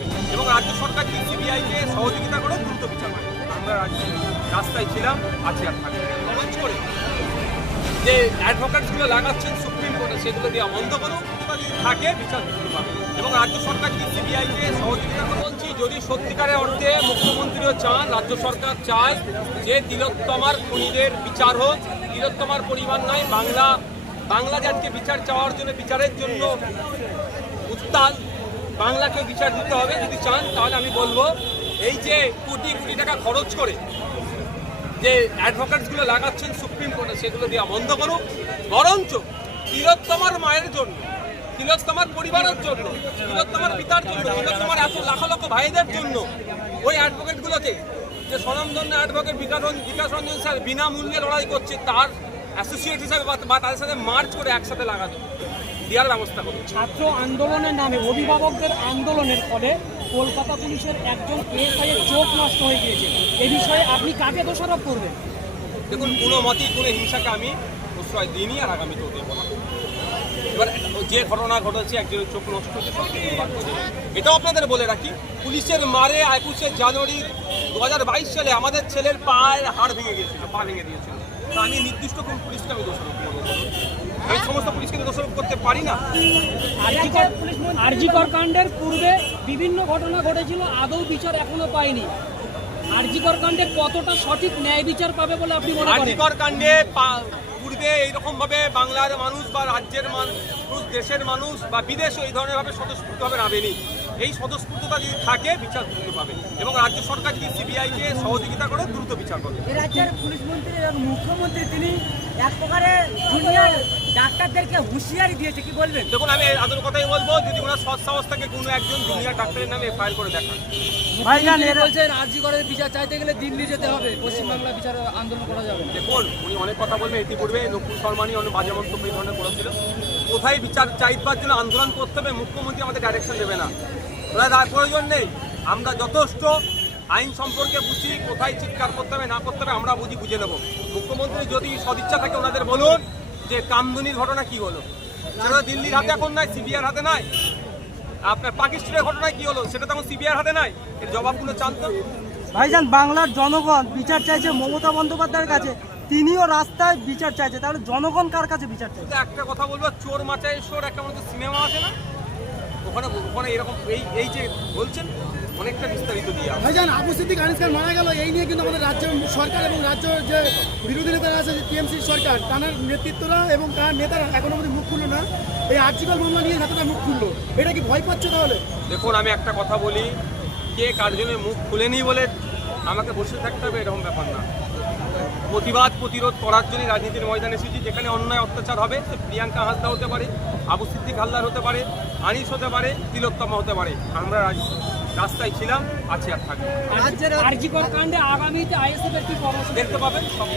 পাবে এবং রাজ্য সরকার যদি সিবিআইকে সহযোগিতা করে দ্রুত বিচার পাবে আমরা রাস্তায় ছিলাম, আছি আর থাকব। করে। যে অ্যাডভোকেটসগুলো লাগাচ্ছেন সুপ্রিম কোর্টে, সেগুলো দিয়ে বন্ধ করুন থাকে, বিচার দ্রুত পাবে এবং রাজ্য সরকার যদি সিবিআইকে সহযোগিতা করে, বলছি, যদি সত্যিকারের অর্থে মুখ্যমন্ত্রীও চান, রাজ্য সরকার চায় যে তিলোত্তমার খুনিদের বিচার হোক। তিলোত্তমার পরিমাণ নয়, বাংলা বাংলা আজকে বিচার চাওয়ার জন্য, বিচারের জন্য উত্তাল। বাংলাকে বিচার দিতে হবে। যদি চান, তাহলে আমি বলব, এই যে কোটি কোটি টাকা খরচ করে যে অ্যাডভোকেটসগুলো লাগাচ্ছেন সুপ্রিম কোর্টে, সেগুলো দেওয়া বন্ধ করুন বরঞ্চ তিলোত্তমার মায়ের জন্য, তিলোত্তমার পরিবারের জন্য, তিলোত্তমার পিতার জন্য, তিলোত্তমার এত লাখ লক্ষ ভাইদের জন্য ওই অ্যাডভোকেটগুলোকে যে স্বনামধন্য অ্যাডভোকেট বিকাশ বিকাশ রঞ্জন স্যার বিনামূল্যে লড়াই করছে, তার অ্যাসোসিয়েট হিসাবে বা- বা তাদের সাথে মার্চ করে একসাথে লাগানো। দেওয়ার ব্যবস্থা করুন। ছাত্র আন্দোলনের নামে অভিভাবকদের আন্দোলনের ফলে কলকাতা পুলিশের একজন এসআই চোখ নষ্ট হয়ে গিয়েছে। এ বিষয়ে আপনি কাকে দোষারোপ করবেন? দেখুন কোনো মতেই কোনো হিংসাকে আমি প্রশ্রয় দিইনি আর আগামীতেও দেবো না। এবার যে ঘটনা ঘটেছে একজনের চোখ নষ্ট হচ্ছে এটাও আপনাদের বলে রাখি পুলিশের মারে একুশে জানুয়ারি দু হাজার বাইশ সালে আমাদের ছেলের পায়ের হাড় ভেঙে গিয়েছিল পা ভেঙে দিয়েছিল। আমি নির্দিষ্ট কোন পুলিশকে আমি দোষারোপ করব? আমি সমস্ত পুলিশকে দোষারোপ করতে পারি না। আরজিকর কাণ্ডের পূর্বে বিভিন্ন ঘটনা ঘটেছিল আদৌ বিচার এখনও পায়নি আরজিকর কাণ্ডে কতটা সঠিক ন্যায় বিচার পাবে বলে আপনি মনে করেন? আরজিকর কাণ্ডে পূর্বে এইরকম ভাবে বাংলার মানুষ বা রাজ্যের মানুষ দেশের মানুষ বা বিদেশে এই ধরনের ভাবে স্বতঃস্ফূর্তভাবে নামেনি। এই স্বতঃস্ফূর্ততা যদি থাকে বিচার দ্রুত পাবে। এবং রাজ্য সরকার যদি সিবিআইকে সহযোগিতা করে দ্রুত বিচার করবে রাজ্যের পুলিশ মন্ত্রী এবং মুখ্যমন্ত্রী তিনি এক প্রকারে জুনিয়র ডাক্তারদেরকে হুঁশিয়ারি দিয়েছে কি বলবেন? দেখুন আমি আদর কথাই বলব যদি ওনার সৎ সাহস থেকে কোনো একজন জুনিয়র ডাক্তারের নামে এফআইআর করে দেখান। ভাইজান এরা বলছেন আরজি করের বিচার চাইতে গেলে দিল্লি যেতে হবে পশ্চিমবাংলা বিচার আন্দোলন করা যাবে। দেখুন উনি অনেক কথা বলবেন ইতিপূর্বে নকুল শর্মানি অনেক বাজে মন্তব্য এই ধরনের করেছিল কোথায় বিচার চাইবার জন্য আন্দোলন করতে হবে, মুখ্যমন্ত্রী আমাদের ডাইরেকশন দেবে না। ওরা প্রয়োজন নেই। আমরা যথেষ্ট আইন সম্পর্কে বুঝি, কোথায় চিৎকার করতে হবে, না করতে হবে, আমরা বুঝি, বুঝে নেব। মুখ্যমন্ত্রী যদি সদিচ্ছা থাকে, ওনাদের বলুন যে কামদুনির ঘটনা কি হলো। সেটা দিল্লির হাতে এখন নাই সিবিআর হাতে নাই। আপনার পাকিস্তানের ঘটনায় কি হলো, সেটা তখন সিবিআর হাতে নাই। এর জবাবগুলো চান্ত ভাইজান, বাংলার জনগণ বিচার চাইছে মমতা বন্দ্যোপাধ্যায়ের কাছে। তিনিও রাস্তায় বিচার চাইছে তাহলে জনগণ কার কাছে বিচার চাইছে? একটা কথা বলব চোর মাচাই চোর একটা মতো সিনেমা আছে না? ওখানে ওখানে এরকম এই এই যে বলছেন অনেকটা বিস্তারিত দিয়ে ভাইজান আবু সিদ্দিক আনিস খান মারা গেল এই নিয়ে কিন্তু আমাদের রাজ্য সরকার এবং রাজ্য যে বিরোধী নেতারা আছে টিএমসি সরকার তার নেতৃত্বরা এবং তার নেতারা এখনও মুখ খুললো না। এই আর্জিকাল মামলা নিয়ে নেতারা মুখ খুললো এটা কি ভয় পাচ্ছে তাহলে? দেখুন আমি একটা কথা বলি কে কার জন্য মুখ খুলেনি বলে আমাকে বসে থাকতে হবে এরকম ব্যাপার না। প্রতিবাদ প্রতিরোধ করার জন্য রাজনীতির ময়দানে এসেছি যেখানে অন্যায় অত্যাচার হবে সে প্রিয়াঙ্কা হাসদা হতে পারে আবু সিদ্দিক হালদার হতে পারে আনিস হতে পারে তিলোত্তমা হতে পারে। আমরা রাস্তায় ছিলাম আছি আর থাকব। আরজিকর কাণ্ডে আগামীতে আইএসএফ এর কি কর্মসূচি? দেখতে পাবেন সব